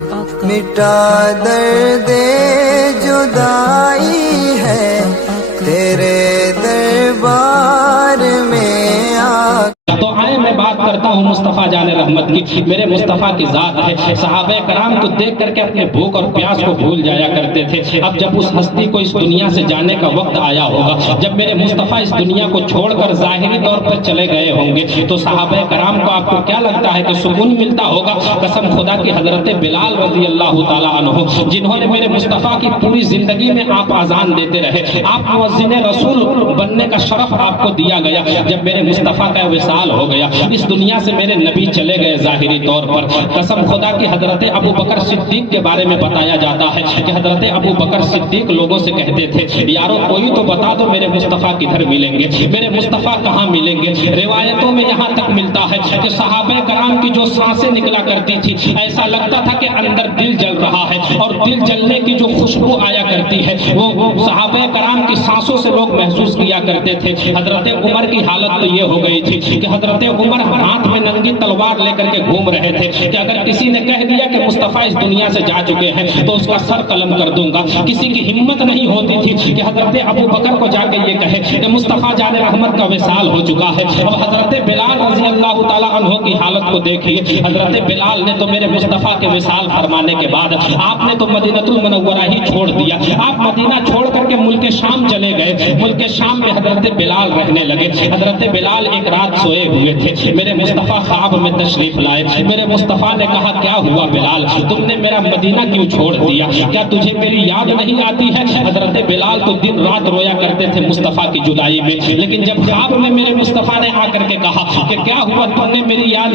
مٹا درد جدائی ہے تیرے دربار میں تو آئے میں بات کرتا ہوں مصطفیٰ جان رحمت کی. میرے مصطفیٰ کی ذات ہے. صحابہ کرام تو دیکھ کر کے اپنے بھوک اور پیاس کو بھول جایا کرتے تھے. اب جب اس ہستی کو اس دنیا سے جانے کا وقت آیا ہوگا, جب میرے مصطفیٰ اس دنیا کو چھوڑ کر ظاہری طور پر چلے گئے ہوں گے, تو صحابہ کرام کو آپ کو کیا لگتا ہے کہ سکون ملتا ہوگا؟ قسم خدا کی حضرت بلال رضی اللہ تعالیٰ عنہ, جنہوں نے میرے مصطفیٰ کی پوری زندگی میں آپ اذان دیتے رہے, آپ مؤذن رسول بننے کا شرف آپ کو دیا گیا. جب میرے مصطفیٰ کا وصال ہو گیا, اس دنیا سے میرے نبی چلے گئے ظاہری طور پر, قسم خدا کی حضرت ابو بکر صدیق کے بارے میں بتایا جاتا ہے کہ حضرت ابو بکر صدیق لوگوں سے کہتے تھے, یارو کوئی تو بتا دو میرے مصطفیٰ کدھر ملیں گے, میرے مصطفیٰ کہاں ملیں گے. روایتوں میں یہاں تک ملتا ہے کہ صحابہ کرام کی جو سانسیں نکلا کرتی تھی, ایسا لگتا تھا کہ اندر دل جل رہا ہے, اور دل جلنے کی جو خوشبو آیا کرتی ہے وہ صحابہ کرام کی سانسوں سے لوگ محسوس کیا کرتے تھے. حضرت عمر کی حالت تو یہ ہو گئی تھی کہ حضرت عمر ہاتھ میں ننگی تلوار لے کر کے گھوم رہے تھے کہ اگر کسی نے کہہ دیا کہ مصطفیٰ اس دنیا سے جا چکے ہیں تو اس کا سر قلم کر دوں گا. کسی کی ہمت نہیں ہوتی تھی کہ حضرت ابو بکر کو جا کے یہ کہے کہ مصطفیٰ جان رحمت کا وصال ہو چکا ہے. اب حضرت بلال رضی اللہ تعالیٰ عنہ کی حالت کو دیکھیے. حضرت بلال نے تو میرے مصطفیٰ کے وصال فرمانے کے بعد آپ نے تو مدینہ المنورہ ہی چھوڑ دیا, آپ مدینہ چھوڑ کر کے ملک شام چلے گئے. ملک شام میں حضرت بلال رہنے لگے. حضرت بلال ایک رات سوئے ہوئے تھے, میرے مصطفیٰ خواب میں تشریف لائے. میرے مصطفیٰ نے کہا کیا ہوا بلال, تم نے میرا مدینہ کیوں چھوڑ دیا, کیا تجھے میری یاد نہیں آتی ہے؟ حضرت بلال تو دن رات رویا کرتے تھے مصطفیٰ کی جدائی میں, لیکن جب خواب میں میرے مصطفیٰ نے آ کر کے کہا کہ کیا ہوا, تم نے میری یاد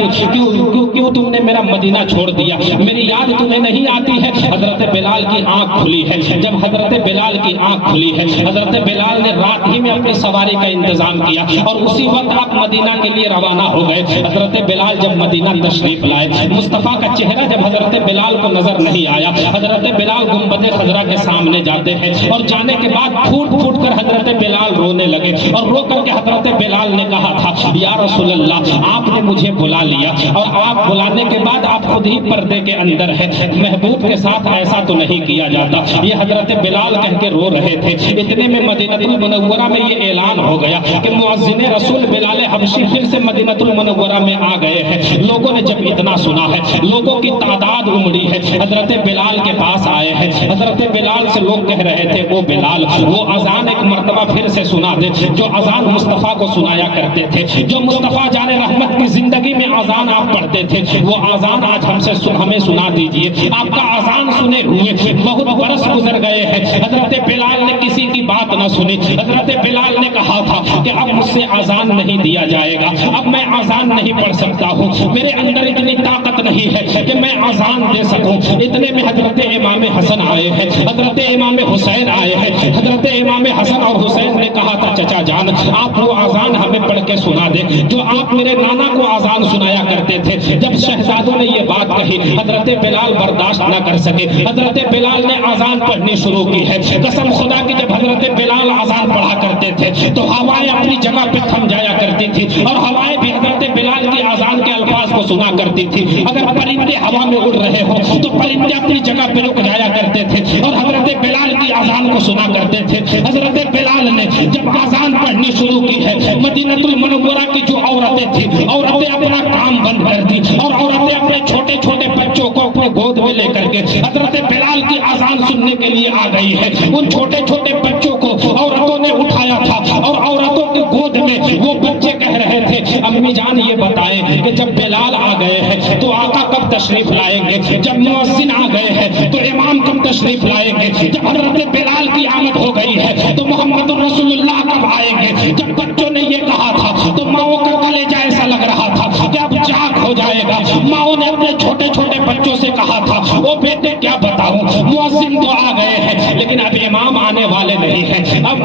کیوں تم نے میرا مدینہ چھوڑ دیا, میری یاد تمہیں نہیں آتی ہے؟ حضرت بلال کی آنکھ کھلی ہے. جب حضرت بلال کی آنکھ کھلی ہے, حضرت بلال نے رات ہی میں اپنی سواری کا انتظام کیا اور اسی وقت آپ مدینہ کے لیے روانہ ہو گئے. حضرت بلال جب مدینہ تشریف لائے, مصطفیٰ کا چہرہ جب حضرت بلال کو نظر نہیں آیا, حضرت بلال گنبد خضرا کے سامنے جاتے ہیں اور جانے کے بعد پھوٹ پھوٹ کر حضرت بلال رونے لگے, اور رو کر کے حضرت بلال نے کہا تھا یا رسول اللہ, آپ نے مجھے بلا لیا اور آپ بلانے کے بعد آپ خود ہی پردے کے اندر ہے, محبوب کے ساتھ ایسا تو نہیں کیا جاتا. یہ حضرت بلال کہہ کے رو رہے تھے. اتنے میں مدینہ المنورہ میں یہ اعلان ہو گیا کہ مؤذن رسول بلال حبشی پھر سے مدینہ المنورہ میں آ گئے ہیں. لوگوں نے جب اتنا سنا ہے, لوگوں کی تعداد امڑی ہے, حضرت بلال کے پاس آئے ہیں. حضرت بلال سے لوگ کہہ رہے تھے وہ بلال وہ اذان ایک مرتبہ پھر سے سنا دے جو اذان مصطفیٰ کو سنایا کرتے تھے, جو مصطفیٰ جان رحمت کی زندگی میں اذان آپ پڑھتے تھے, وہ اذان آج ہمیں سنا دیجئے. آپ کا اذان سنے ہوئے بہت برس گزر گئے ہیں. حضرت بلال نے کسی کی بات نہ سنی. حضرت بلال نے کہا تھا کہ اب مجھ سے اذان نہیں دیا جائے گا, اب میں اذان نہیں پڑھ سکتا ہوں, میرے اندر اتنی طاقت نہیں ہے کہ میں اذان دے سکوں. اتنے میں حضرت امام حسن آئے ہیں, حضرت امام حسین آئے ہیں. حضرت امام حسن اور حسین نے کہا تھا چچا جان آپ وہ اذان ہمیں پڑھ کے سنا دے جو آپ میرے نانا کو اذان سنایا کرتے تھے. جب شہزادوں نے یہ بات کہی, حضرت بلال برداشت نہ کر سکے. حضرت بلال نے اذان پڑھنی شروع کی ہے. قسم خدا کی جب حضرت بلال اذان پڑھا کرتے تھے تو ہوائیں اپنی جگہ پہ تھم جایا کرتی تھی, اور ہوائیں بھی حضرت بلال کی اذان کے الفاظ کو سنا کرتی تھی. اگر پرندے ہوا میں اڑ رہے ہو تو پرندے اپنی جگہ پہ رک جایا کرتے تھے اور حضرت بلال کی اذان کو سنا کرتے تھے. حضرت بلال نے جب اذان پڑھنی شروع کی ہے, مدینہ المنورہ کی جو عورتیں تھیں, عورتیں اپنا کام بند کر دی اور عورتیں اپنے چھوٹے چھوٹے بچوں کو اپنے گود میں لے کر کے حضرت بلال کی اذان سننے کے لیے آ گئی ہے. ان چھوٹے چھوٹے بچوں کو عورتوں نے اٹھایا تھا اور عورتوں کے گود میں وہ بچے کہہ رہے تھے امی جان یہ بتائیں کہ جب بلال آ گئے ہیں تو آقا کب تشریف لائیں گے, جب مؤذن آ گئے ہیں تو امام کب تشریف لائیں گے, جب حضرت بلال کی آمد ہو گئی ہے تو محمد رسول اللہ کب آئیں گے. جب بچوں نے یہ کہا تھا تو ماؤں کا کلیجہ ایسا لگ رہا تھا کہ اب جاگ ہو جائے گا. ماؤں نے اپنے چھوٹے چھوٹے بچوں سے کہا تھا وہ بیٹے کیا بتاؤں, مؤذن تو آ گئے ہیں لیکن اب امام آنے والے نہیں ہیں, اب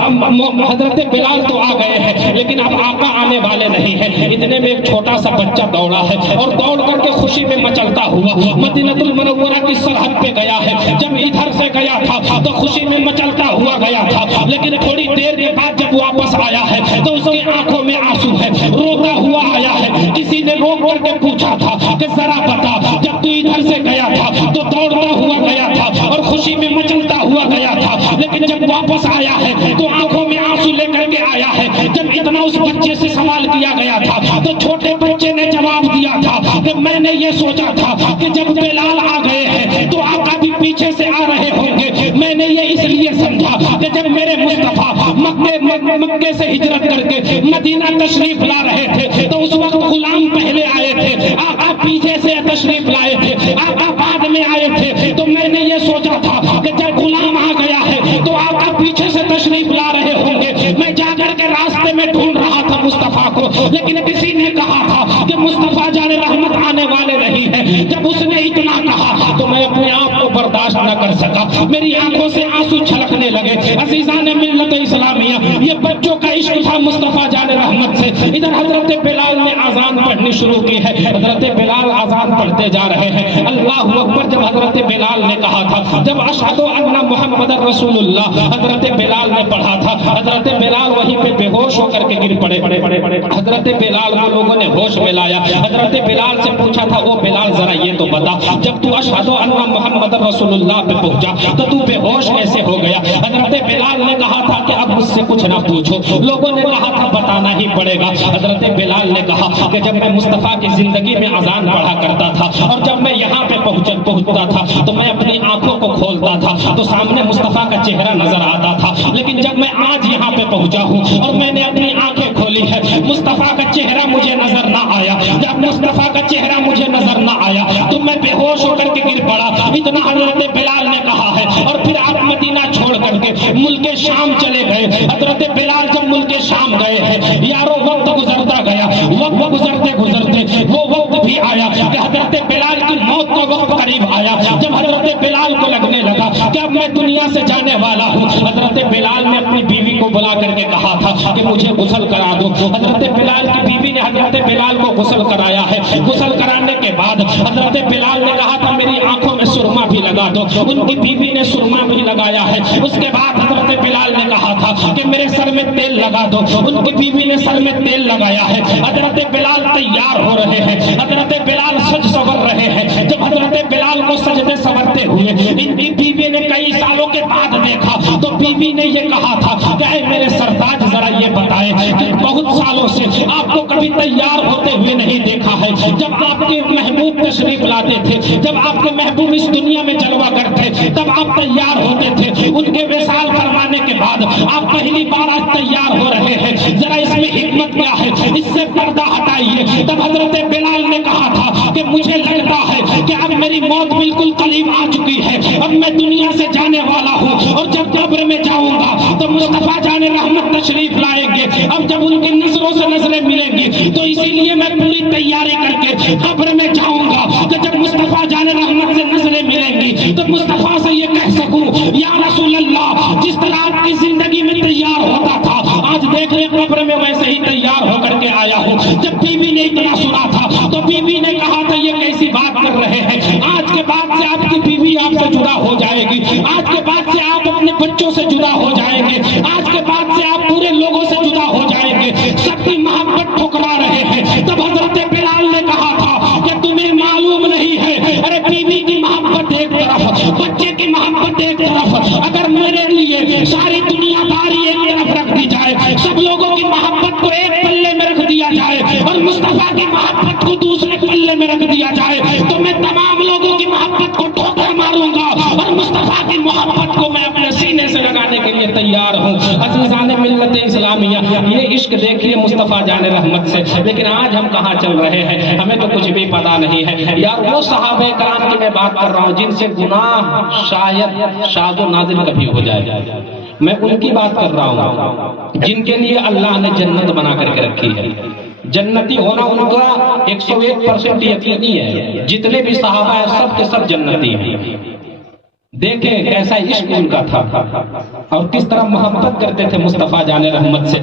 حضرت بلال تو آ گئے ہیں لیکن اب آقا آنے والے نہیں ہیں. اتنے میں ایک چھوٹا سا بچہ دوڑا ہے اور دوڑ کر کے خوشی میں مچلتا ہوا مدینہ المنورہ کی سرحد پہ گیا ہے. جب ادھر سے گیا تھا تو خوشی میں مچلتا ہوا گیا تھا, لیکن تھوڑی دیر کے بعد جب واپس آیا ہے تو اس کی آنکھوں میں آنسو ہے, روتا ہوا آیا ہے. کسی نے رو کر کے پوچھا تھا کہ ذرا بتا جب تو ادھر سے گیا گیا تھا تو دوڑتا ہوا گیا تھا اور خوشی میں مچلتا ہوا گیا تھا، لیکن جب واپس آیا ہے تو آنکھوں میں آنسو لے کر کے آیا ہے۔ جب اتنا اس بچے سے سوال کیا گیا تھا تو چھوٹے بچے نے جواب دیا تھا کہ میں نے یہ سوچا تھا کہ جب بلال آ گئے ہیں تو آقا بھی پیچھے سے آ رہے ہوں گے، میں نے یہ اس لیے سمجھا کہ جب میرے مصطفیٰ مکے سے ہجرت کر کے مدینہ تشریف لا رہے تھے تو اس وقت غلام پہلے آئے تھے، آقا پیچھے سے تشریف لائے تھے، آقا بعد میں آئے تھے، تو میں نے یہ سوچا تھا کہ جب غلام آ گیا ہے تو آقا پیچھے سے تشریف لا رہے ہوں گے۔ میں جا کر کے راستے میں ڈھونڈ رہا تھا مصطفیٰ کو، لیکن کسی نے کہا تھا کہ مصطفیٰ جان رحمت آنے والے نہیں ہیں۔ جب اس نے اتنا کہا تو میں اپنے آپ کو برداشت نہ کر سکا، میری آنکھوں سے آنسو چھلکنے لگے۔ عزیزان ملت اسلامیہ، یہ بچوں کا عشق تھا مصطفیٰ جان رحمت سے۔ ادھر حضرت بلال نے اذان پڑھنی شروع کی ہے، حضرت بلال اذان پڑھتے جا رہے ہیں۔ اللہ اکبر جب حضرت بلال نے کہا تھا، جب اشہد ان محمد رسول اللہ حضرت بلال نے پڑھا تھا، حضرت بلال وہیں پہ بے ہوش ہو کر کے گر پڑے۔ حضرت بلال کو لوگوں نے ہوش میں لایا، حضرت بلال سے پوچھا تھا، او بلال ذرا یہ تو بتا، جب تو اشہد ان محمد رسول اللہ پہ پہنچا تو بے ہوش کیسے ہو گیا؟ حضرت بلال نے کہا تھا کہ اب مجھ سے کچھ نہ پوچھو، لوگوں نے کہا تھا بتانا ہی پڑے گا۔ حضرت بلال نے کہا کہ جب میں مصطفیٰ کی زندگی میں اذان پڑھا کرتا تھا اور جب میں یہاں پہ پہنچتا تھا تو میں اپنی آنکھوں کو کھولتا تھا تو سامنے مصطفیٰ کا چہرہ نظر آتا تھا، لیکن جب میں آج یہاں پہ پہنچا ہوں اور میں نے اپنی آنکھیں کھولی ہے، مصطفیٰ کا چہرہ مجھے نظر نہ آیا۔ جب مصطفیٰ کا چہرہ مجھے نظر نہ آیا تو میں بے ہوش ہو کر کے گر پڑا۔ اتنا حضرت بلال نے کہا ہے، اور پھر آپ مدینہ چھوڑ کر کے ملک شام چلے گئے۔ حضرت بلال جب ملک شام گئے ہیں، یارو وقت گزرتا گیا، وقت گزرتے گزرتے وہ وقت بھی آیا کہ حضرت بلال کی موت کا وقت قریب آیا۔ جب حضرت بلال کو لگنے لگا کہ اب میں دنیا سے جانے والا ہوں، حضرت بلال نے اپنی بیوی کو بلا کر کے کہا تھا کہ مجھے غسل کرا دو۔ حضرت بلال کی بیوی نے حضرت بلال کو غسل کرایا ہے۔ غسل کرانے کے بعد حضرت بلال نے کہا تھا میری آنکھوں میں سرما بھی لگا دو، ان کی بیوی نے سرما بھی لگایا ہے۔ اس کے بعد حضرت بلال نے کہا تھا کہ میرے سر میں تیل لگا دو، ان کی بیوی نے سر میں تیل لگایا ہے۔ حضرت بلال تیار ہو رہے ہیں، حضرت بلال سج سور رہے ہیں۔ جب حضرت بلال کو سجدے سورتے ہوئے ان کی بیوی نے کئی سالوں کے بعد دیکھا تو بیوی نے یہ کہا تھا کہ اے میرے سرتاج ذرا یہ بتائے کہ بہت سالوں سے آپ کو کبھی تیار ہوتے ہوئے نہیں دیکھا ہے۔ جب آپ کے محبوب تشریف لاتے تھے، جب آپ کے محبوب اس دنیا میں جلوہ کرتے تب آپ تیار ہوتے تھے، ان کے وصال فرمانے کے بعد آپ پہلی بار آج تیار ہو رہے ہیں، ذرا اس میں حکمت کیا ہے، اس سے پردہ ہٹائیے۔ تب حضرت بلال نے کہا تھا کہ مجھے لگتا ہے کہ اب میری موت بالکل قریب آ چکی ہے، اب میں دنیا سے جانے والا ہوں اور جب قبر میں جاؤں گا تو مصطفیٰ جان رحمت تشریف لائیں گے۔ اب جب ان کی نظروں سے نظریں ملیں گی تو اسی لیے میں پوری تیاری کر کے قبر میں جاؤں گا کہ جب مصطفیٰ جان رحمت سے نظریں ملیں گی تو مصطفیٰ سے یہ کہہ سکوں یا رسول اللہ، جس طرح آپ کی زندگی میں تیار ہوتا تھا آج دیکھ لیں قبر میں ویسے ہی تیار ہو کر کے آیا ہوں۔ جب بیوی نے اتنا سنا تھا تو بیوی نے کہا تھا یہ کیسی بات کر رہے ہیں، آج کے بعد سے آپ کی بیوی آپ سے جدا ہو جائے گی، آج کے بعد سے آپ اپنے بچوں سے جدا ہو جائیں گے، آج کے بعد سے آپ پورے لوگوں سے جدا ہو جائیں گے، سب کی محبت ٹھکرا رہے ہیں۔ تب حضرت بلال نے کہا تھا کہ تمہیں معلوم نہیں ہے، ارے بیوی کی محبت ایک طرف، بچے کی محبت ایک طرف، اگر میرے لیے ساری دنیا داری ایک طرف رکھ دی جائے، سب لوگوں کی محبت کو ایک پلے میں رکھ دیا جائے اور مصطفیٰ کی محبت کو دوسرے پلے میں رکھ دیا جائے تو میں تمام لوگوں کی محبت کو ٹھوکر ماروں گا اور مصطفیٰ کی محبت کو میں اپنے سینے سے لگانے کے لیے تیار ہوں۔ عزیزان ملت اسلامیہ، یہ عشق دیکھیے مصطفیٰ جان رحمت سے، لیکن آج ہم کہاں چل رہے ہیں ہمیں تو کچھ بھی پتا نہیں ہے۔ یار وہ صحابہ کرام کی میں بات کر رہا ہوں جن سے گناہ شاید شاذ و نادر کبھی ہو جائے، میں ان کی بات کر رہا ہوں جن کے لیے اللہ نے جنت بنا کر کے رکھی ہے۔ جنتی ہونا ان کا 101% یقینی ہے، جتنے بھی صحابہ ہیں سب کے سب جنتی ہیں۔ دیکھیں کیسا عشق ان کا تھا اور کس طرح محبت کرتے تھے مصطفیٰ جان رحمت سے۔